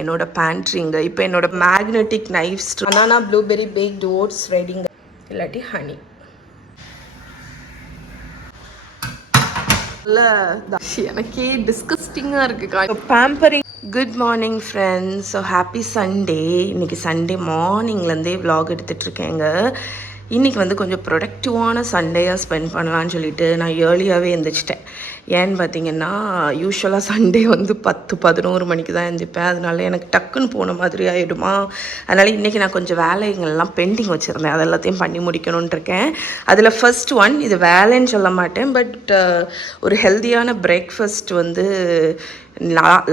என்னோட பேண்ட்ரிங்க இப்போ என்னோட magnetic knives banana blueberry baked oats ரெடிங்க இல்லாட்டி ஹனி எனக்கே டிஸ்கஸ்டிங்காக இருக்குது pampering. Good morning friends. So happy Sunday. இன்றைக்கி சண்டே மார்னிங்லேருந்தே விலாக் எடுத்துகிட்ருக்கேங்க. இன்றைக்கி வந்து கொஞ்சம் ப்ரொடக்டிவான சண்டேயாக ஸ்பெண்ட் பண்ணலான்னு சொல்லிட்டு நான் ஏர்லியாகவே எழுந்திரிச்சிட்டேன். ஏன்னு பார்த்தீங்கன்னா யூஸ்வலாக சண்டே வந்து 10-11 மணிக்கு தான் எழுந்திரிப்பேன். அதனால எனக்கு டக்குன்னு போன மாதிரி ஆகிடுமா. அதனால் இன்றைக்கி நான் கொஞ்சம் வேலைங்கள்லாம் பெண்டிங் வச்சுருந்தேன். அது எல்லாத்தையும் பண்ணி முடிக்கணும்னு இருக்கேன். அதில் ஃபர்ஸ்ட் ஒன், இது வேலைன்னு சொல்ல மாட்டேன், பட் ஒரு ஹெல்த்தியான பிரேக்ஃபாஸ்ட் வந்து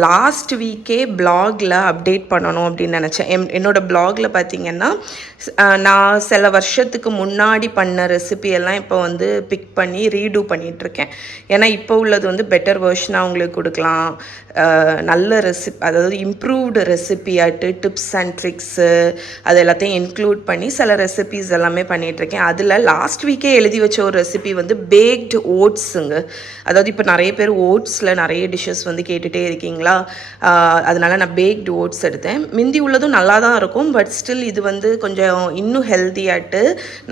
லாஸ்ட் வீக்கே பிளாகில் அப்டேட் பண்ணணும் அப்படின்னு நினச்சேன். என்னோடய பிளாகில் பார்த்திங்கன்னா நான் சில வருஷத்துக்கு முன்னாடி பண்ண ரெசிபியெல்லாம் இப்போ வந்து பிக் பண்ணி ரீடூ பண்ணிகிட்ருக்கேன். ஏன்னா இப்போ உள்ளது வந்து பெட்டர் வெர்ஷனாக அவங்களுக்கு கொடுக்கலாம். நல்ல அதாவது இம்ப்ரூவ்டு ரெசிபியாட்டு டிப்ஸ் அண்ட் ட்ரிக்ஸு அது எல்லாத்தையும் இன்க்ளூட் பண்ணி சில ரெசிபிஸ் எல்லாமே பண்ணிகிட்ருக்கேன். அதில் லாஸ்ட் வீக்கே எழுதி வச்ச ஒரு ரெசிபி வந்து பேக்டு ஓட்ஸுங்க. அதாவது இப்போ நிறைய பேர் ஓட்ஸில் நிறைய டிஷ்ஷஸ் வந்து கேட்டுகிட்டே இருக்கீங்களா, அதனால் நான் பேக்டு ஓட்ஸ் எடுத்தேன். மிந்தி உள்ளதும் நல்லா தான் இருக்கும், பட் ஸ்டில் இது வந்து கொஞ்சம் இன்னும் ஹெல்த்தியாட்டு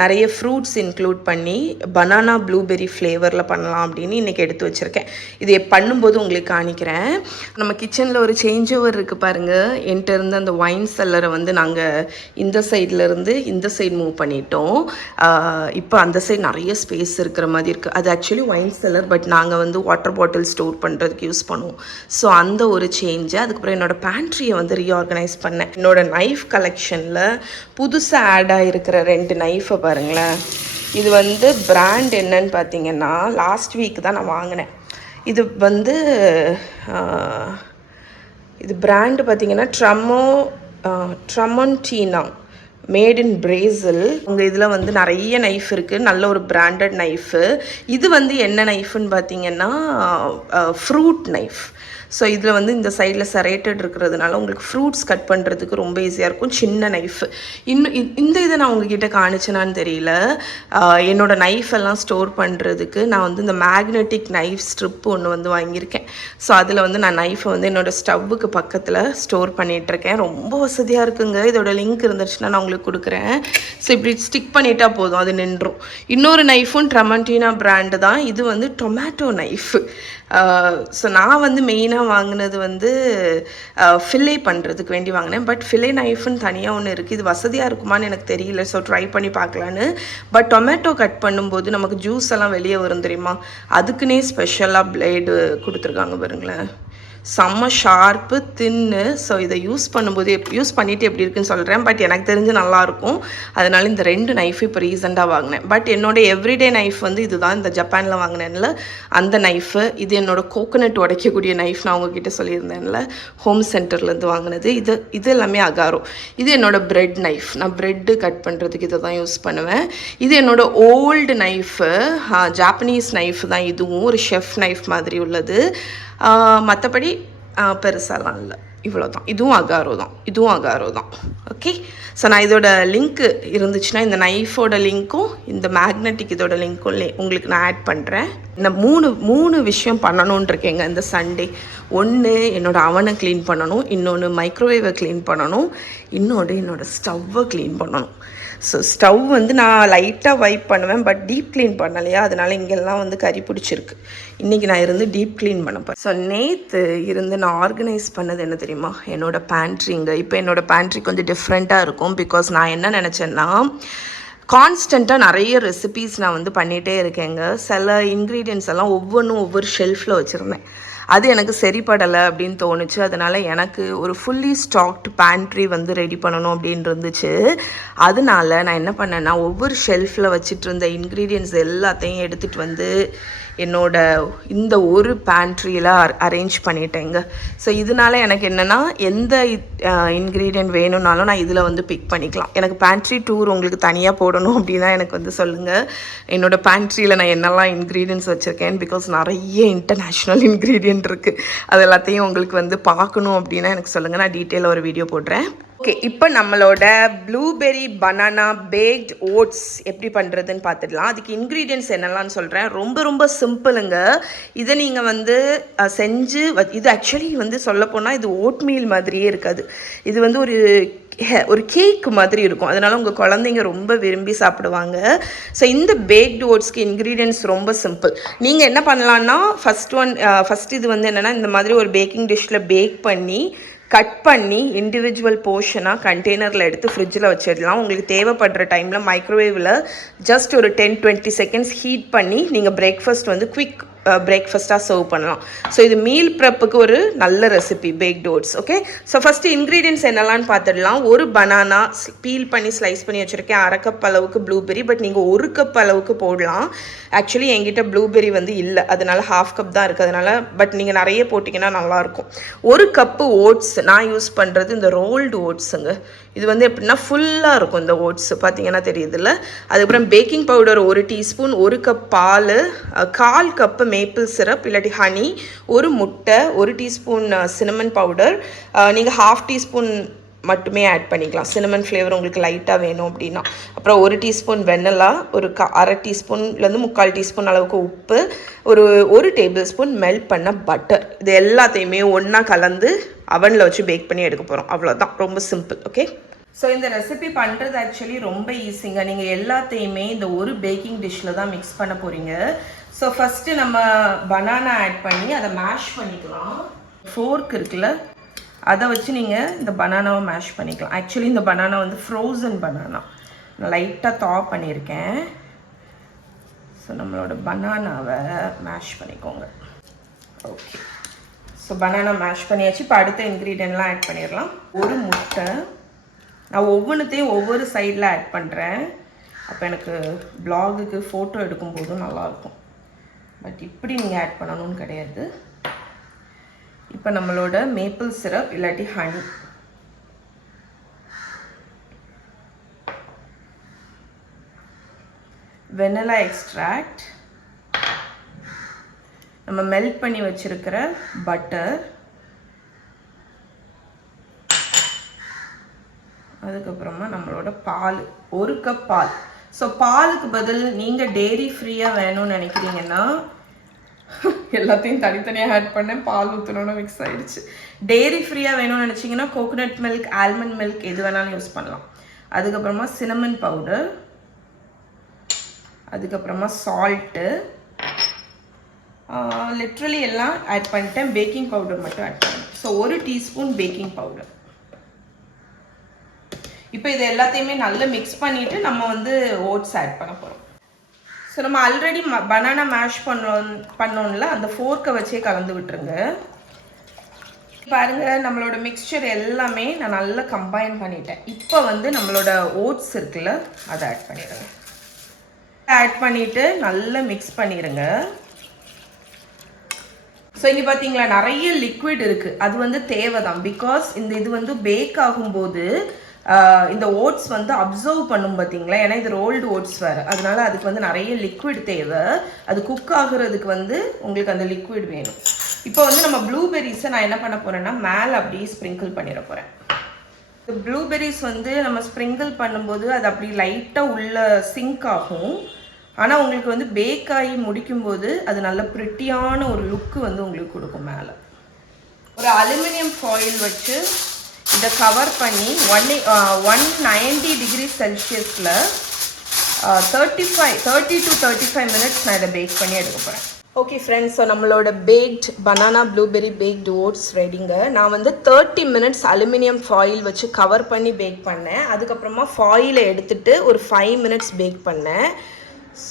நிறைய ஃப்ரூட்ஸ் இன்க்ளூட் பண்ணி பனானா ப்ளூபெர்ரி ஃப்ளேவரில் பண்ணலாம் அப்படின்னு இன்றைக்கி எடுத்து வச்சுருக்கேன். இது பண்ணும்போது உங்களுக்கு காணிக்கிறேன். நம்ம கிச்சனில் ஒரு சேஞ்ச் ஓவர் இருக்குது பாருங்கள். என்கிட்ட இருந்து அந்த ஒயின் செல்லரை வந்து நாங்கள் இந்த சைட்லேருந்து இந்த சைடு மூவ் பண்ணிட்டோம். இப்போ அந்த சைடு நிறைய ஸ்பேஸ் இருக்கிற மாதிரி இருக்குது. அது ஆக்சுவலி ஒயின் செல்லர், பட் நாங்கள் வந்து வாட்டர் பாட்டில் ஸ்டோர் பண்ணுறதுக்கு யூஸ் பண்ணுவோம். ஸோ அந்த ஒரு சேஞ்சு. அதுக்கப்புறம் என்னோடய பேண்ட்ரியை வந்து ரீஆர்கனைஸ் பண்ணேன். என்னோடய நைஃப் கலெக்ஷனில் புதுசாக ஆட் ஆகிருக்கிற 2 நைஃபை பாருங்களேன். இது வந்து பிராண்ட் என்னன்னு பார்த்தீங்கன்னா லாஸ்ட் வீக் தான் நான் வாங்கினேன். இது வந்து இது பிராண்டு பார்த்திங்கன்னா ட்ரமொன்டீனா மேட் இன் பிரேசில். உங்கள் இதில் வந்து நிறைய நைஃப் இருக்குது, நல்ல ஒரு பிராண்டட் நைஃபு. இது வந்து என்ன நைஃப்னு பார்த்தீங்கன்னா ஃப்ரூட் நைஃப். ஸோ இதில் வந்து இந்த சைடில் செரேட்டட் இருக்கிறதுனால உங்களுக்கு ஃப்ரூட்ஸ் கட் பண்ணுறதுக்கு ரொம்ப ஈஸியாக இருக்கும். சின்ன நைஃபு. இன்னும் இந்த இதை நான் உங்ககிட்ட காணிச்சேனான்னு தெரியல. என்னோடய நைஃப் எல்லாம் ஸ்டோர் பண்ணுறதுக்கு நான் வந்து இந்த மேக்னெட்டிக் நைஃப் ஸ்ட்ரிப் ஒன்று வந்து வாங்கியிருக்கேன். ஸோ அதில் வந்து நான் நைஃபை வந்து என்னோடய ஸ்டவ்வுக்கு பக்கத்தில் ஸ்டோர் பண்ணிகிட்ருக்கேன். ரொம்ப வசதியாக இருக்குங்க. இதோட லிங்க் இருந்துச்சுன்னா நான் உங்களுக்கு கொடுக்குறேன். ஸோ இப்படி ஸ்டிக் பண்ணிட்டா போதும், அது நின்றும். இன்னொரு நைஃபும் ட்ரமொன்டீனா பிராண்டு தான். இது வந்து டொமேட்டோ நைஃபு. ஸோ நான் வந்து மெயினாக வாங்கினது வந்து ஃபில்லே பண்ணுறதுக்கு வேண்டி வாங்கினேன். பட் ஃபில்லே நைஃப்னு தனியாக ஒன்று இருக்குது. இது வசதியாக இருக்குமான்னு எனக்கு தெரியல. ஸோ ட்ரை பண்ணி பார்க்கலான்னு. பட் டொமேட்டோ கட் பண்ணும்போது நமக்கு ஜூஸ் எல்லாம் வெளியே வரும் தெரியுமா, அதுக்குன்னே ஸ்பெஷலாக பிளேடு கொடுத்துருக்காங்க பாருங்களேன். செம்ம ஷார்ப்பு, தின்னு. ஸோ இதை யூஸ் பண்ணும்போது யூஸ் பண்ணிவிட்டு எப்படி இருக்குன்னு சொல்கிறேன். பட் எனக்கு தெரிஞ்சு நல்லாயிருக்கும். அதனால் இந்த 2 நைஃப் இப்போ ரீசெண்டாக வாங்கினேன். பட் என்னோடய எவ்ரிடே நைஃப் வந்து இதுதான். இந்த ஜப்பானில் வாங்கினேன்ல அந்த நைஃபு. இது என்னோடய கோகோனட் உடைக்கக்கூடிய நைஃப். நான் உங்ககிட்ட சொல்லியிருந்தேன்ல, ஹோம் சென்டர்லேருந்து வாங்கினது. இது எல்லாமே அகாரோ. இது என்னோடய ப்ரெட் நைஃப். நான் ப்ரெட்டு கட் பண்ணுறதுக்கு இதை தான் யூஸ் பண்ணுவேன். இது என்னோடய ஓல்டு நைஃபு, ஜாப்பனீஸ் நைஃப் தான். இதுவும் ஒரு ஷெஃப் நைஃப் மாதிரி உள்ளது. மற்றபடி பெருசாலாம் இல்லை, இவ்வளோ தான். இதுவும் அகாரோ தான். ஓகே. ஸோ நான் இதோட லிங்க்கு இருந்துச்சுன்னா இந்த நைஃபோட லிங்க்கும் இந்த மேக்னெட்டிக் இதோட லிங்க்கும் உங்களுக்கு நான் ஆட் பண்ணுறேன். இந்த மூணு விஷயம் பண்ணணும்னு இருக்கேங்க இந்த சண்டே. ஒன்று என்னோடய அவனை க்ளீன் பண்ணணும், இன்னொன்று மைக்ரோவேவை க்ளீன் பண்ணணும், இன்னொன்று என்னோடய ஸ்டவ்வை க்ளீன் பண்ணணும். ஸோ ஸ்டவ் வந்து நான் லைட்டாக வைப் பண்ணுவேன், பட் டீப் க்ளீன் பண்ணலையா, அதனால் இங்கெல்லாம் வந்து கறி பிடிச்சிருக்கு. இன்றைக்கி நான் இருந்து டீப் க்ளீன் பண்ணப்பேன். ஸோ நேற்று இருந்து நான் ஆர்கனைஸ் பண்ணது என்ன தெரியுமா, என்னோடய பேண்ட்ரிங்க. இப்போ என்னோடய பேண்ட்ரி கொஞ்சம் டிஃப்ரெண்ட்டாக இருக்கும். பிகாஸ் நான் என்ன நினச்சேன்னா, கான்ஸ்டண்ட்டாக நிறைய ரெசிபீஸ் நான் வந்து பண்ணிகிட்டே இருக்கேங்க. சில இன்க்ரீடியன்ஸ் எல்லாம் ஒவ்வொரு ஷெல்ஃபில் வச்சுருந்தேன். அது எனக்கு சரிப்படலை அப்படின்னு தோணுச்சு. அதனால் எனக்கு ஒரு ஃபுல்லி ஸ்டாக்டு பேண்ட்ரி வந்து ரெடி பண்ணணும் அப்படின்னு இருந்துச்சு. அதனால நான் என்ன பண்ணேன்னா, ஒவ்வொரு ஷெல்ஃபில் வச்சுட்டு இருந்த இன்க்ரீடியன்ட்ஸ் எல்லாத்தையும் எடுத்துகிட்டு வந்து என்னோட இந்த ஒரு பேண்ட்ரியில் அரேஞ்ச் பண்ணிட்டேங்க. ஸோ இதனால் எனக்கு என்னென்னா, எந்த இன்க்ரீடியன்ட் வேணும்னாலும் நான் இதில் வந்து பிக் பண்ணிக்கலாம். எனக்கு பேண்ட்ரி டூர் உங்களுக்கு தனியாக போடணும் அப்படின்னா எனக்கு வந்து சொல்லுங்கள். என்னோடய பேண்ட்ரியில் நான் என்னெல்லாம் இன்க்ரீடியன்ட்ஸ் வச்சுருக்கேன், பிகாஸ் நிறைய இன்டர்நேஷ்னல் இன்க்ரீடியன்ட் இருக்குது. அது எல்லாத்தையும் உங்களுக்கு வந்து பார்க்கணும் அப்படின்னா எனக்கு சொல்லுங்கள். நான் டீட்டெயிலாக ஒரு வீடியோ போடுறேன். ஓகே, இப்போ நம்மளோட ப்ளூபெர்ரி பனானா பேக்ட் ஓட்ஸ் எப்படி பண்ணுறதுன்னு பார்த்துடலாம். அதுக்கு இன்க்ரீடியன்ட்ஸ் என்னெல்லாம் சொல்கிறேன். ரொம்ப ரொம்ப சிம்பிளுங்க. இதை நீங்கள் வந்து செஞ்சு இது ஆக்சுவலி வந்து சொல்லப்போனால் இது ஓட்மீல் மாதிரியே இருக்காது. இது வந்து ஒரு கேக் மாதிரி இருக்கும். அதனால் உங்கள் குழந்தைங்க ரொம்ப விரும்பி சாப்பிடுவாங்க. ஸோ இந்த பேக்டு ஓட்ஸ்க்கு இன்க்ரீடியன்ட்ஸ் ரொம்ப சிம்பிள். நீங்கள் என்ன பண்ணலான்னா ஃபஸ்ட் இது வந்து என்னென்னா இந்த மாதிரி ஒரு பேக்கிங் டிஷ்ஷில் பேக் பண்ணி கட் பண்ணி இண்டிவிஜுவல் போர்ஷனாக கண்டெய்னரில் எடுத்து ஃப்ரிட்ஜில் வச்சிடலாம். உங்களுக்கு தேவைப்படுற டைமில் மைக்ரோவேவில் ஜஸ்ட் ஒரு 10-20 செகண்ட்ஸ் ஹீட் பண்ணி நீங்கள் பிரேக்ஃபாஸ்ட் வந்து குவிக் பிரேக்ஃபாஸ்ட்டாக சர்வ் பண்ணலாம். ஸோ இது மீல் ப்ரெப்புக்கு ஒரு நல்ல recipe baked oats. Okay, so first ingredients என்னெல்லாம்னு பார்த்துடலாம். ஒரு பனானா பீல் பண்ணி ஸ்லைஸ் பண்ணி வச்சுருக்கேன். 1/2 கப் அளவுக்கு ப்ளூபெர்ரி, பட் நீங்கள் 1 கப் அளவுக்கு போடலாம். ஆக்சுவலி என்கிட்ட ப்ளூபெர்ரி வந்து இல்லை, அதனால 1/2 கப் தான் இருக்குது. அதனால் பட் நீங்கள் நிறைய போட்டிங்கன்னா நல்லாயிருக்கும். 1 கப்பு ஓட்ஸ் நான் யூஸ் பண்ணுறது இந்த ரோல்டு ஓட்ஸுங்க. இது வந்து எப்படின்னா ஃபுல்லாக இருக்கும் இந்த ஓட்ஸ், பார்த்தீங்கன்னா தெரியுதுல்ல. அதுக்கப்புறம் பேக்கிங் பவுடர் 1 டீஸ்பூன், 1 கப் பால், 1/4 கப்பு மேப்பிள் சிரப் இல்லாட்டி ஹனி, 1 முட்டை, 1 டீஸ்பூன் சினமன் பவுடர். நீங்கள் 1/2 டீஸ்பூன் மட்டுமே ஆட் பண்ணிக்கலாம். சினமன் ஃப்ளேவர் உங்களுக்கு லைட்டாக வேணும் அப்படின்னா. அப்புறம் 1 டீஸ்பூன் வெண்ணிலா, ஒரு 1/2 டீஸ்பூன்லேருந்து 3/4 டீஸ்பூன் அளவுக்கு உப்பு, ஒரு டேபிள் ஸ்பூன் மெல்ட் பண்ண பட்டர். இது எல்லாத்தையுமே ஒன்றா கலந்து அவனில் வச்சு பேக் பண்ணி எடுக்க போகிறோம். அவ்வளோதான், ரொம்ப சிம்பிள். ஓகே, ஸோ இந்த ரெசிபி பண்ணுறது ஆக்சுவலி ரொம்ப ஈஸிங்க. நீங்கள் எல்லாத்தையுமே இந்த ஒரு பேக்கிங் டிஷ்ஷில் தான் மிக்ஸ் பண்ண போகிறீங்க. ஸோ ஃபஸ்ட்டு நம்ம பனானா ஆட் பண்ணி அதை மேஷ் பண்ணிக்கலாம். ஃபோர்க் இருக்குல்ல, அதை வச்சு நீங்கள் இந்த பனானாவை மேஷ் பண்ணிக்கலாம். ஆக்சுவலி இந்த பனானா வந்து ஃப்ரோசன் பனானா, நான் லைட்டாக தா பண்ணியிருக்கேன். ஸோ நம்மளோட பனானாவை மேஷ் பண்ணிக்கோங்க. ஓகே, ஸோ பனானா மேஷ் பண்ணியாச்சு. இப்போ அடுத்த இன்க்ரீடியன்ட்லாம் ஆட் பண்ணிடலாம். ஒரு முட்டை, நான் ஒவ்வொன்றுத்தையும் ஒவ்வொரு சைடில் ஆட் பண்ணுறேன். அப்போ எனக்கு ப்ளாகுக்கு ஃபோட்டோ எடுக்கும்போதும் நல்லாயிருக்கும். பட் இப்படி நீங்கள் ஆட் பண்ணணும்னு கிடையாது. இப்போ நம்மளோட மேப்பிள் சிரப் இல்லாட்டி ஹனி, வெனிலா எக்ஸ்ட்ராக்ட், நம்ம மெல்ட் பண்ணி வச்சுருக்கிற பட்டர், அதுக்கப்புறமா நம்மளோட பால், 1 கப் பால். ஸோ பாலுக்கு பதில் நீங்கள் டெய்ரி ஃப்ரீயாக வேணும்னு நினைக்கிறீங்கன்னா எல்லாத்தையும் தனித்தனியாக ஆட் பண்ணேன், பால் ஊற்றணுன்னு மிக்ஸ் ஆகிடுச்சு. டெய்ரி ஃப்ரீயாக வேணும்னு நினச்சிங்கன்னா கோகோனட் மில்க், ஆல்மண்ட் மில்க் எது வேணாலும் யூஸ் பண்ணலாம். அதுக்கப்புறமா சினமன் பவுடர், அதுக்கப்புறமா சால்ட்டு, லிட்ரலி எல்லாம் ஆட் பண்ணிட்டேன். பேக்கிங் பவுடர் மட்டும் ஆட் பண்ணேன். So 1 teaspoon baking powder. இப்போ இது எல்லாத்தையுமே நல்லா மிக்ஸ் பண்ணிவிட்டு நம்ம வந்து ஓட்ஸ் ஆட் பண்ண போகிறோம். ஸோ நம்ம ஆல்ரெடி பனானா மேஷ் பண்ணோம்ல, அந்த ஃபோர்க்கை வச்சே கலந்து விட்டுருங்க. பாருங்கள், நம்மளோட மிக்சர் எல்லாமே நான் நல்லா கம்பைன் பண்ணிட்டேன். இப்போ வந்து நம்மளோட ஓட்ஸ் இருக்குல்ல, அதை ஆட் பண்ணிடுங்க. ஆட் பண்ணிவிட்டு நல்லா மிக்ஸ் பண்ணிடுங்க. ஸோ இங்கே பார்த்தீங்களா நிறைய லிக்விட் இருக்குது. அது வந்து தேவை தான். பிகாஸ் இது வந்து பேக் ஆகும்போது இந்த ஓட்ஸ் வந்து அப்சர்வ் பண்ணும் பார்த்தீங்களா. ஏன்னா இது ரோல்டு ஓட்ஸ் வேறு, அதனால அதுக்கு வந்து நிறைய லிக்விட் தேவை. அது குக் ஆகுறதுக்கு வந்து உங்களுக்கு அந்த லிக்விட் வேணும். இப்போ வந்து நம்ம ப்ளூபெர்ரிஸை நான் என்ன பண்ண போகிறேன்னா மேலே அப்படியே ஸ்ப்ரிங்கிள் பண்ணிட போகிறேன். இந்த ப்ளூபெர்ரிஸ் வந்து நம்ம ஸ்ப்ரிங்கிள் பண்ணும்போது அது அப்படி லைட்டாக உள்ள சிங்க் ஆகும். ஆனால் உங்களுக்கு வந்து பேக் ஆகி முடிக்கும்போது அது நல்ல ப்ரிட்டியான ஒரு லுக்கு வந்து உங்களுக்கு கொடுக்கும். மேலே ஒரு அலுமினியம் ஃபாயில் வச்சு இதை கவர் பண்ணி 190 டிகிரி செல்சியஸில் 30 to 35 மினிட்ஸ் நான் இதை பேக் பண்ணி எடுக்க போகிறேன். ஓகே ஃப்ரெண்ட்ஸ், ஸோ நம்மளோட baked banana blueberry baked oats ரெடிங்க. நான் வந்து 30 மினிட்ஸ் அலுமினியம் ஃபாயில் வச்சு கவர் பண்ணி பேக் பண்ணேன். அதுக்கப்புறமா ஃபாயிலை எடுத்துகிட்டு ஒரு 5 மினிட்ஸ் பேக் பண்ணேன்.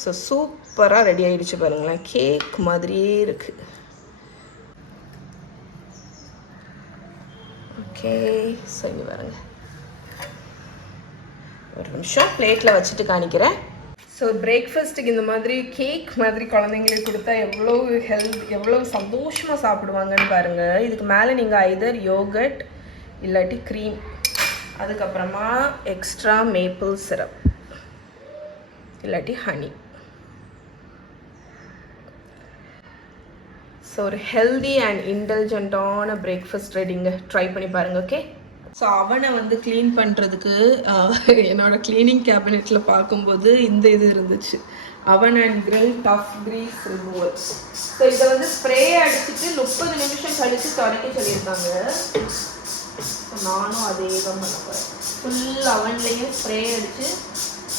ஸோ சூப்பராக ரெடி ஆகிடுச்சு பாருங்களேன், கேக் மாதிரியே இருக்குது. ஓகே, சரி பாருங்க, ஒரு நிமிஷம் பிளேட்டில் வச்சுட்டு காணிக்கிறேன். ஸோ பிரேக்ஃபாஸ்ட்டுக்கு இந்த மாதிரி கேக் மாதிரி குழந்தைங்களுக்கு கொடுத்தா எவ்வளோ சந்தோஷமாக சாப்பிடுவாங்கன்னு பாருங்கள். இதுக்கு மேலே நீங்கள் ஐதர் யோகட் இல்லாட்டி க்ரீம், அதுக்கப்புறமா எக்ஸ்ட்ரா மேப்பிள் சிரப் இல்லாட்டி ஹனி. ஸோ ஒரு ஹெல்தி அண்ட் இன்டெலிஜென்ட்டான பிரேக்ஃபாஸ்ட் ரெடிங்க. ட்ரை பண்ணி பாருங்கள். ஓகே. ஸோ அவனை வந்து க்ளீன் பண்ணுறதுக்கு என்னோடய க்ளீனிங் கேபினெட்டில் பார்க்கும்போது இந்த இது இருந்துச்சு, அவன் and grill tough grease removal. So இதை வந்து ஸ்ப்ரே அடிச்சுட்டு 30 நிமிஷம் கழித்து தொடக்க சொல்லியிருக்காங்க. ஸோ நானும் அதே தான் பண்ண போகிறேன். ஃபுல் அவன்லேயும் ஸ்ப்ரே அடித்து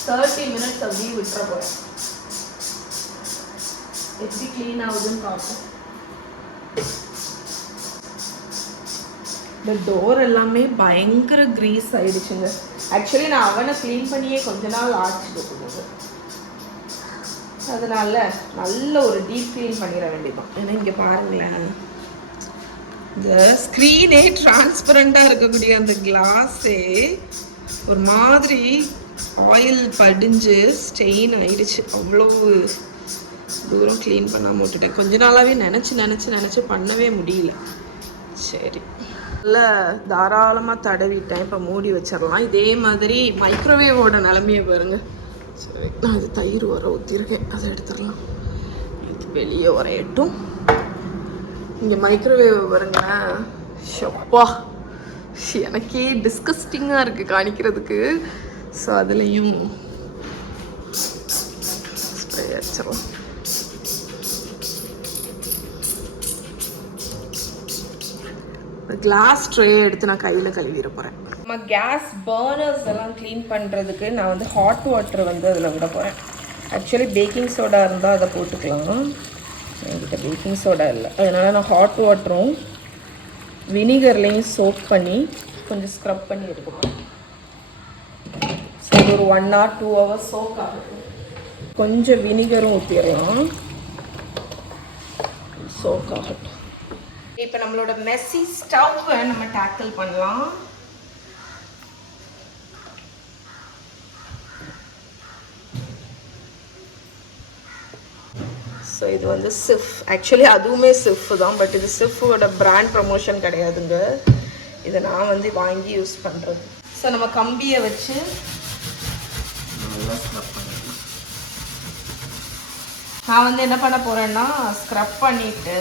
30 மினிட்ஸ் அப்படியே விட்டுற போகிறேன். எப்படி க்ளீன் ஆகுதுன்னு பார்ப்போம். இந்த டோர் எல்லாமே பயங்கர கிரீஸ் ஆயிடுச்சுங்க. ஆக்சுவலி நான் அவனை க்ளீன் பண்ணியே கொஞ்ச நாள் ஆச்சு போகுது. அதனால நல்ல ஒரு டீப் க்ளீன் பண்ணிட வேண்டியதான். ஏன்னா இங்கே பாருங்களேன், இந்த ஸ்க்ரீனே டிரான்ஸ்பரண்டாக இருக்கக்கூடிய அந்த கிளாஸே ஒரு மாதிரி ஆயில் படிஞ்சு ஸ்டெயின் ஆயிடுச்சு. அவ்வளோ தூரம் க்ளீன் பண்ணாமல் விட்டுட்டேன். கொஞ்ச நாளாகவே நினச்சி பண்ணவே முடியல. சரி, நல்லா தாராளமாக தடவிட்டேன். இப்போ மூடி வச்சிடலாம். இதே மாதிரி மைக்ரோவேவோட நிலமையை பாருங்க. சரி, நான் இது தயிர் வர ஊற்றிருக்கேன், அதை எடுத்துடலாம். இது வெளியே வரையட்டும். இங்கே மைக்ரோவேவ் பாருங்களேன். ஷப்பா, எனக்கே டிஸ்கஸ்டிங்காக இருக்குது காணிக்கிறதுக்கு. ஸோ அதுலேயும் ஸ்ப்ரே அடிச்சிடலாம். கிளாஸ் ட்ரே எடுத்து நான் கையில் கழுவிட போகிறேன். நம்ம கேஸ் பர்னர்ஸ் எல்லாம் க்ளீன் பண்ணுறதுக்கு நான் வந்து ஹாட் வாட்டர் வந்து அதில் விட போகிறேன். ஆக்சுவலி பேக்கிங் சோடா இருந்தால் அதை போட்டுக்கலாம். என்கிட்ட பேக்கிங் சோடா இல்லை, அதனால் நான் ஹாட் வாட்டரும் வினிகர்லேயும் சோப் பண்ணி கொஞ்சம் ஸ்க்ரப் பண்ணி எடுக்கணும். ஸோ இது ஒரு 1 or 2 hours சோக் ஆகும். கொஞ்சம் வினிகரும் ஊற்றிடலாம், சோக் ஆகட்டும். இப்போ நம்மளோட மெஸ்ஸி ஸ்டவ்வை நம்ம டேக்கிள் பண்ணலாம். ஸோ இது வந்து சிஃப். ஆக்சுவலி அதுவுமே சிஃப் தான், பட் இது சிஃபோட பிராண்ட் ப்ரமோஷன் கிடையாதுங்க. இதை நான் வந்து வாங்கி யூஸ் பண்ணுறது. ஸோ நம்ம கம்பியை வச்சு நல்லா ஸ்க்ரப் பண்ணிடலாம். நான் வந்து என்ன பண்ண போகிறேன்னா, ஸ்க்ரப் பண்ணிவிட்டு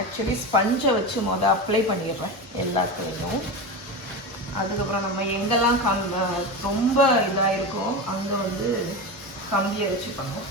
ஆக்சுவலி ஸ்பஞ்சை வச்சு அப்ளை பண்ணிடுறேன் எல்லாத்துலேயும். அதுக்கப்புறம் நம்ம எங்கெல்லாம் ரொம்ப இதாக இருக்கும் அங்கே வந்து கம்பியை வச்சு பண்ணுவோம்.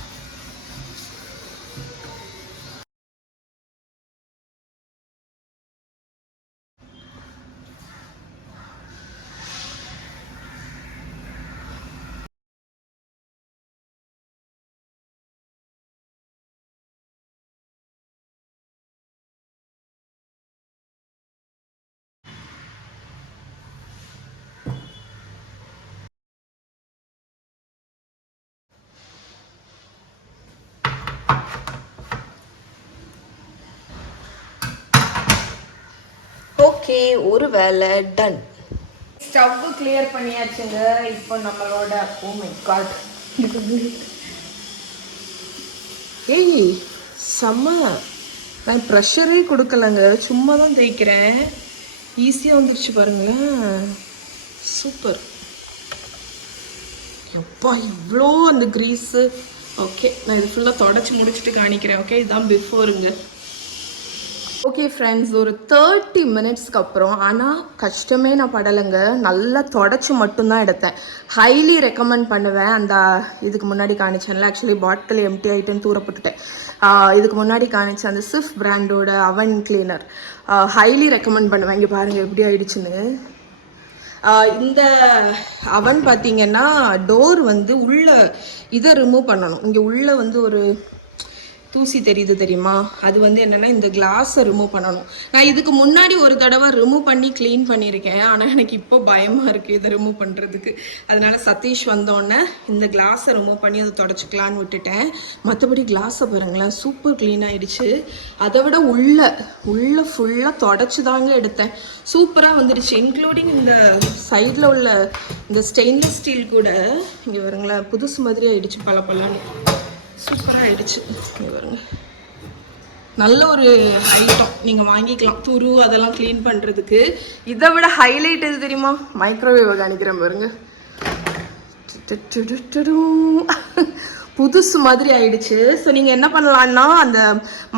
ஓகே, ஒரு வேலை டன். Stove clear பண்ணியாச்சுங்க. இப்போ நம்மளோட ஓ மை காட், ஏய் செம்ம. நான் ப்ரெஷரே கொடுக்கலங்க, சும்மா தான் தேய்க்கிறேன். ஈஸியாக வந்துடுச்சு பாருங்களேன். சூப்பர். எப்பா இவ்வளோ அந்த க்ரீஸு. ஓகே, நான் இது ஃபுல்லாக தொடச்சி முடிச்சுட்டு காணிக்கிறேன். ஓகே, இதுதான் பிஃபோருங்க. ஓகே ஃப்ரெண்ட்ஸ், ஒரு 30 மினிட்ஸ்க்கு அப்புறம், ஆனால் கஷ்டமே நான் படலைங்க. நல்லா தொடச்சி மட்டும்தான் எடுத்தேன். ஹைலி ரெக்கமெண்ட் பண்ணுவேன். அந்த இதுக்கு முன்னாடி காணிச்சேன்ல, ஆக்சுவலி பாட்டில் எம்டி ஆகிட்டுன்னு தூரப்பட்டுட்டேன். இதுக்கு முன்னாடி காணிச்சேன் அந்த சிஃப் பிராண்டோட அவன் கிளீனர், ஹைலி ரெக்கமெண்ட் பண்ணுவேன். இங்கே பாருங்கள் எப்படி ஆயிடுச்சுன்னு. இந்த அவன் பார்த்தீங்கன்னா டோர் வந்து உள்ள இதை ரிமூவ் பண்ணணும். இங்கே உள்ள வந்து ஒரு தூசி தெரியுது தெரியுமா, அது வந்து என்னென்னா இந்த கிளாஸை ரிமூவ் பண்ணணும். நான் இதுக்கு முன்னாடி ஒரு தடவை ரிமூவ் பண்ணி க்ளீன் பண்ணியிருக்கேன். ஆனால் எனக்கு இப்போ பயமாக இருக்குது இதை ரிமூவ் பண்ணுறதுக்கு. அதனால சதீஷ் வந்தோடனே இந்த கிளாஸை ரிமூவ் பண்ணி அதை தொடச்சிக்கலான்னு விட்டுட்டேன். மற்றபடி கிளாஸை பாருங்களேன், சூப்பர் க்ளீன் ஆகிடுச்சு. அதை விட உள்ள ஃபுல்லாக தொடச்சி தாங்க எடுத்தேன். சூப்பராக வந்துடுச்சு. இன்க்ளூடிங் இந்த சைடில் உள்ள இந்த ஸ்டெயின்லெஸ் ஸ்டீல் கூட இங்கே பாருங்களேன், புதுசு மாதிரி ஆகிடுச்சு. பலன்னு சூப்பராக ஆகிடுச்சு. பாருங்க, நல்ல ஒரு ஐட்டம். நீங்கள் வாங்கிக்கலாம் துரு அதெல்லாம் க்ளீன் பண்ணுறதுக்கு. இதை விட ஹைலைட் எது தெரியுமா, மைக்ரோவேவ் காணிக்கிறேன் பாருங்க. புதுசு மாதிரி ஆயிடுச்சு. ஸோ நீங்கள் என்ன பண்ணலான்னா, அந்த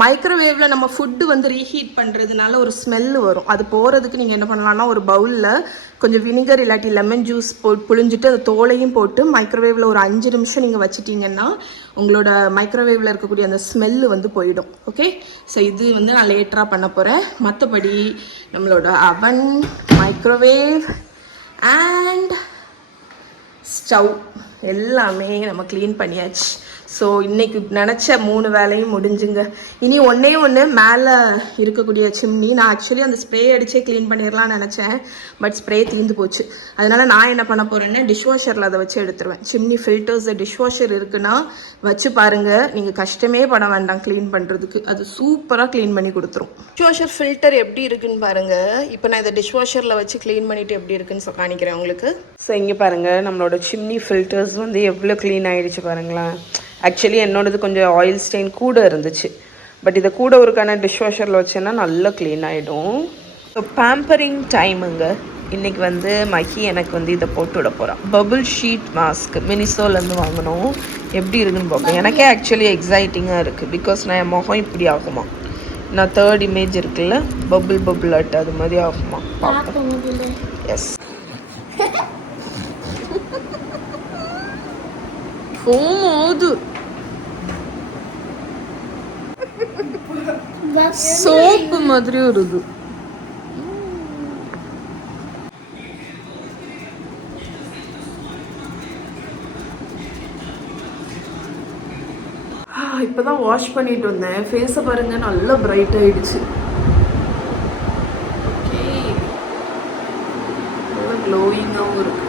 மைக்ரோவேவில் நம்ம ஃபுட்டு வந்து ரீஹீட் பண்ணுறதுனால ஒரு ஸ்மெல்லு வரும். அது போகிறதுக்கு நீங்கள் என்ன பண்ணலான்னா, ஒரு பவுலில் கொஞ்சம் வினிகர் இல்லாட்டி லெமன் ஜூஸ் புழிஞ்சிட்டு அந்த தோலையும் போட்டு மைக்ரோவேவில் ஒரு 5 நிமிஷம் நீங்கள் வச்சிட்டிங்கன்னா உங்களோட மைக்ரோவேவில் இருக்கக்கூடிய அந்த ஸ்மெல்லு வந்து போயிடும். ஓகே, ஸோ இது வந்து நான் லேட்டராக பண்ண போகிறேன். மற்றபடி நம்மளோட அவன், மைக்ரோவேவ் அண்ட் ஸ்டவ் எல்லாமே நம்ம க்ளீன் பண்ணியாச்சு. ஸோ இன்றைக்கி நினச்ச 3 வேலையும் முடிஞ்சுங்க. இனி ஒன்று மேலே இருக்கக்கூடிய சிம்னி, நான் ஆக்சுவலி அந்த ஸ்ப்ரே அடித்தே க்ளீன் பண்ணிடலாம்னு நினச்சேன். பட் ஸ்ப்ரே தீர்ந்து போச்சு. அதனால் நான் என்ன பண்ண போகிறேன்னா, டிஷ்வாஷரில் அதை வச்சு எடுத்துருவேன். சிம்னி ஃபில்டர்ஸ் டிஷ்வாஷர் இருக்குன்னா வச்சு பாருங்கள், நீங்கள் கஷ்டமே பட வேண்டாம் க்ளீன் பண்ணுறதுக்கு. அது சூப்பராக க்ளீன் பண்ணி கொடுத்துரும். டிஷ்வாஷர் ஃபில்டர் எப்படி இருக்குன்னு பாருங்கள். இப்போ நான் இதை டிஷ்வாஷரில் வச்சு க்ளீன் பண்ணிவிட்டு எப்படி இருக்குன்னு காணிக்கிறேன் உங்களுக்கு. ஸோ இங்கே பாருங்கள், நம்மளோட சிம்னி ஃபில்டர்ஸ் வந்து எவ்வளோ க்ளீன் ஆகிடுச்சு பாருங்களேன். ஆக்சுவலி என்னோடது கொஞ்சம் ஆயில் ஸ்டெயின் கூட இருந்துச்சு. பட் இதை கூட ஒருக்கான டிஷ்வாஷரில் வச்சேன்னா நல்லா க்ளீன் ஆகிடும். ஸோ பேம்பரிங் டைமுங்க. இன்றைக்கி வந்து மஹி எனக்கு வந்து இதை போட்டு விட போகிறான். பபுள் ஷீட் மாஸ்க் மினிசோலேருந்து வாங்கினோம். எப்படி இருக்குன்னு பார்ப்போம். எனக்கே ஆக்சுவலி எக்ஸைட்டிங்காக இருக்குது. பிகாஸ் நான் என் முகம் இப்படி ஆகுமா, நான் 3rd இமேஜ் இருக்குல்ல, பபுள் அட் அது மாதிரி ஆகுமா பார்ப்போம். எஸ், போது சோப்பு மாதிரி வருது. இப்போதான் வாஷ் பண்ணிட்டு வந்தேன். ஃபேஸை பாருங்க, நல்லா பிரைட் ஆயிடுச்சு. ஓகே, நல்லா க்ளோயிங்காகவும் இருக்கு.